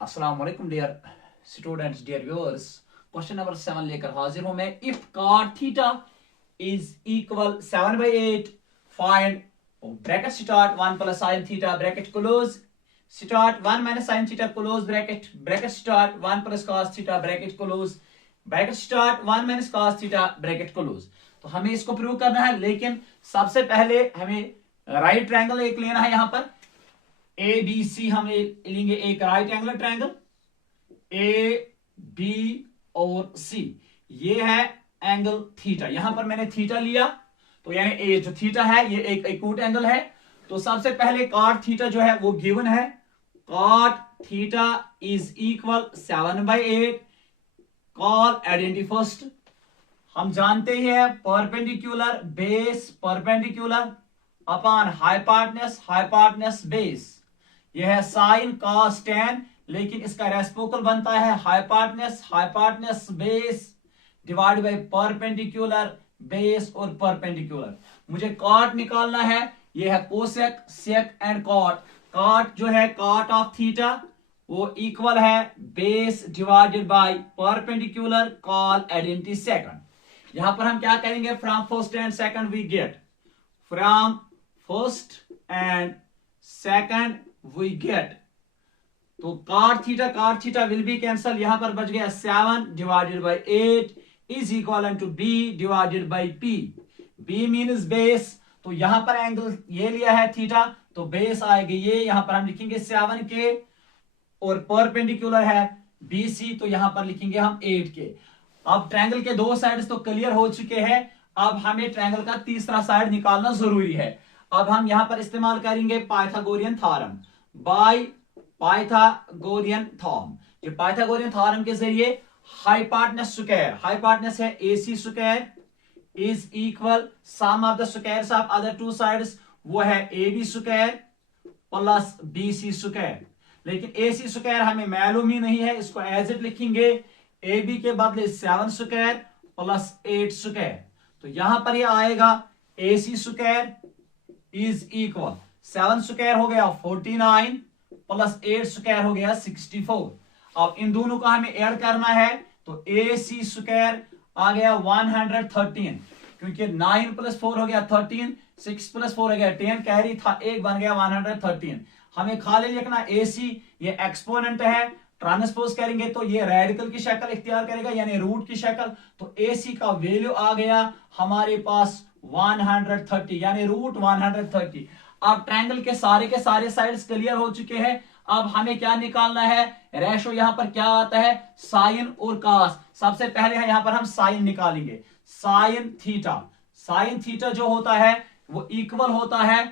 अस्सलाम वालेकुम dear students, dear viewers. Question number 7 लेकर हाजिर हूं मैं। If cot theta is equal 7/8 find bracket start 1 plus sin theta bracket close start 1 minus sin theta close bracket bracket start 1 plus cos theta bracket close bracket start 1 minus cos theta bracket close. तो हमें इसको prove करना है, लेकिन सबसे पहले हमें right triangle एक लेना है। यहां पर ए बी सी हम लेंगे एक right angle triangle A B और सी। ये है एंगल थीटा। यहां पर मैंने थीटा लिया, तो यानी ए जो थीटा है ये एक एक्यूट एंगल है। तो सबसे पहले cot थीटा जो है वो गिवन है। cot theta is equal 7/8। Call identity first. हम जानते ही है perpendicular base perpendicular upon hypotenuse base. यह है साइन cos tan, लेकिन इसका रेसिप्रोकल बनता है hypotenuse base divide by perpendicular base और परपेंडिकुलर। मुझे cot निकालना है। यह है cosec sec and cot। cot जो है cot ऑफ थीटा वो इक्वल है base divided by perpendicular call identity second. यहां पर हम क्या करेंगे, from first and second we get, from first and second we get. तो cot theta will be cancel. यहां पर बच गया 7 divided by 8 is equal to b divided by p। b means base, तो यहां पर एंगल ये लिया है थीटा, तो बेस आएगा ये। यहां पर हम लिखेंगे 7 के और परपेंडिकुलर है BC, तो यहां पर लिखेंगे हम 8 के। अब ट्रायंगल के दो साइड्स तो क्लियर हो चुके हैं। अब हमें ट्रायंगल का तीसरा साइड निकालना जरूरी है। अब हम यहां पर इस्तेमाल करेंगे Pythagorean theorem by Pythagorean theorem. जो पाइथागोरियन थ्योरम के जरिए हाइपोटेनस स्क्वायर, हाइपोटेनस है AC square is equal some of the squares of other two sides, वो है AB square plus BC square. लेकिन AC स्क्वायर हमें मालूम ही नहीं है, इसको एज इट लिखेंगे AB के बदले 7 स्क्वायर प्लस 8 स्क्वायर। तो यहां पर ये आएगा AC square is equal 7 square हो गया 49 प्लस 8 स्क्वायर हो गया 64। अब इन दोनों को हमें ऐड करना है, तो AC स्क्वायर आ गया 113, क्योंकि 9 प्लस 4 हो गया 13, 6 प्लस 4 हो गया 10, कैरी था 1 बन गया 113। हमें खाली लिखना AC, ये एक्सपोनेंट है, ट्रांसपोज करेंगे तो ये रेडिकल की शक्ल इख्तियार करेगा यानी रूट की शक्ल। तो AC का वैल्यू आ गया हमारे पास 130 यानी रूट 130। अब ट्रायंगल के सारे साइड्स क्लियर हो चुके हैं। अब हमें क्या निकालना है, रेशो। यहां पर क्या आता है, साइन और कॉस। सबसे पहले है यहां पर हम साइन निकालेंगे। साइन थीटा जो होता है वो इक्वल होता है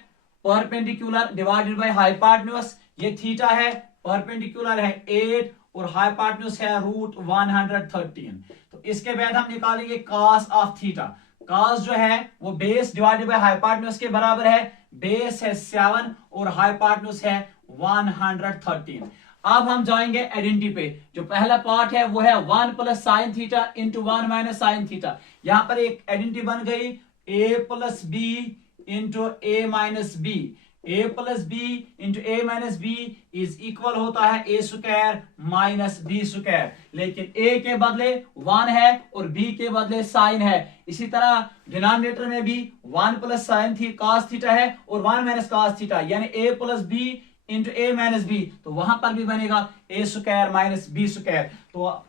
परपेंडिकुलर डिवाइडेड बाय हाइपोटेन्यूज। ये थीटा है, परपेंडिकुलर है 8 और हाइपोटेन्यूज है रूट 113। तो इसके बाद हम निकालेंगे cos ऑफ थीटा। cos जो है वो बेस डिवाइडेड बाय हाइपोटेन्यूज के बराबर है। बेस है 7 और हाइपोटेन्यूज है 113। अब हम जाएंगे आइडेंटिटी पे। जो पहला पार्ट है वो है 1 plus sine theta into 1 minus sine theta. यहां पर एक आइडेंटिटी बन गई a plus B into A minus B. a plus B into A minus B is equal होता है a square minus b square. लेकिन a के बदले 1 है और b के बदले साइन है। इसी तरह डिनोमिनेटर में भी 1 प्लस साइन cos थीटा है और 1 माइनस cos थीटा, यानी a plus b into A minus B. तो वहां पर भी बनेगा a square minus b square. तो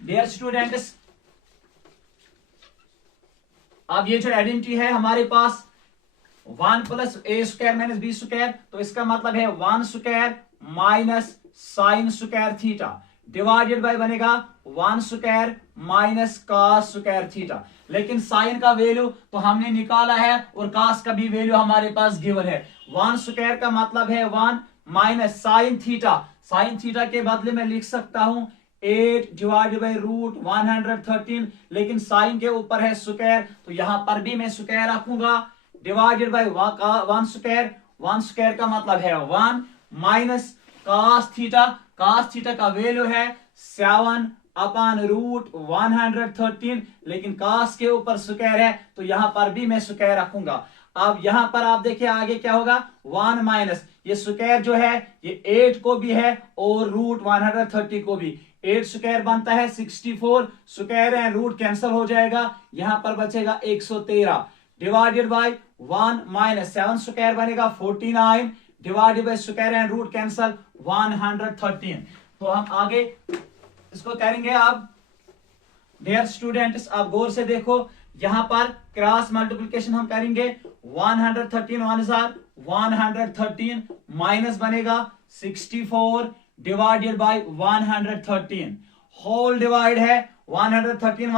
डियर स्टूडेंट्स, अब ये जो आइडेंटिटी है हमारे पास 1 plus A square minus B square, तो इसका मतलब है 1 square minus sine square theta divided by बनेगा 1 square minus cos square theta. लेकिन साइन का वैल्यू तो हमने निकाला है और cos का भी वैल्यू हमारे पास गिवन है। 1 स्क्वायर का मतलब है 1 माइनस साइन थीटा के बदले में लिख सकता हूं 8 डिवाइडेड बाय रूट 113, लेकिन साइन के ऊपर है स्क्वायर, तो यहां पर भी मैं स्क्वायर रखूंगा डिवाइडेड बाय 1 स्क्वायर का मतलब है 1 माइनस cos थीटा का वैल्यू है 7 अपॉन रूट 113, लेकिन cos के ऊपर स्क्वायर है तो यहां पर भी मैं स्क्वायर रखूंगा। अब यहां पर आप देखिए आगे क्या होगा, 1 माइनस ये स्क्वायर जो है ये 8 को भी है और रूट 130 को भी। 8 स्क्वायर बनता है 64, स्क्वायर एंड रूट कैंसिल हो जाएगा, यहां पर बचेगा 113 डिवाइडेड बाय 1 माइनस 7 स्क्वायर बनेगा 49 divided by square and root cancel 113। तो हम आगे इसको करेंगे। अब डियर स्टूडेंट्स आप गौर से देखो, यहां पर क्रॉस मल्टीप्लिकेशन हम करेंगे। 113 113 माइनस बनेगा 64 डिवाइडेड बाय 113 होल डिवाइड है 113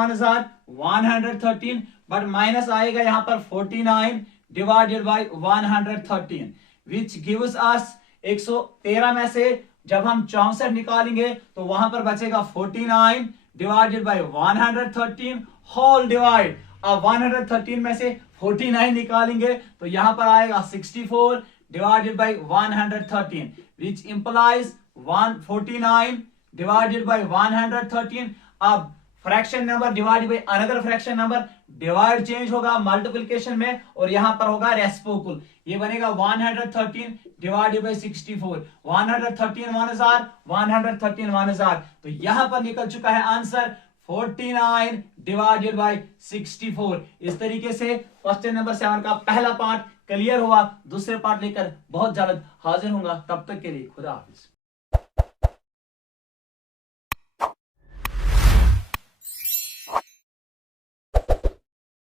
113 बट माइनस आएगा यहां पर 49 divided bye 113 which gives us 113 में से जब हम 64 निकालेंगे तो वहां पर बचेगा 49 डिवाइडेड बाय 113 होल डिवाइड। अब 113 में से 49 निकालेंगे तो यहां पर आएगा 64 divided by 113 which implies 149 divided by 113। अब fraction number divide by another fraction number, divide change होगा मल्टीप्लिकेशन में और यहां पर होगा रेसिप्रोकल, ये बनेगा 113 डिवाइडेड बाय 64 113 113 1000। तो यहां पर निकल चुका है आंसर 49 डिवाइडेड बाय 64। इस तरीके से क्वेश्चन नंबर 7 का पहला पार्ट क्लियर हुआ। दूसरे पार्ट लेकर बहुत जल्द हाजिर होऊंगा, तब तक के लिए खुदा हाफिज।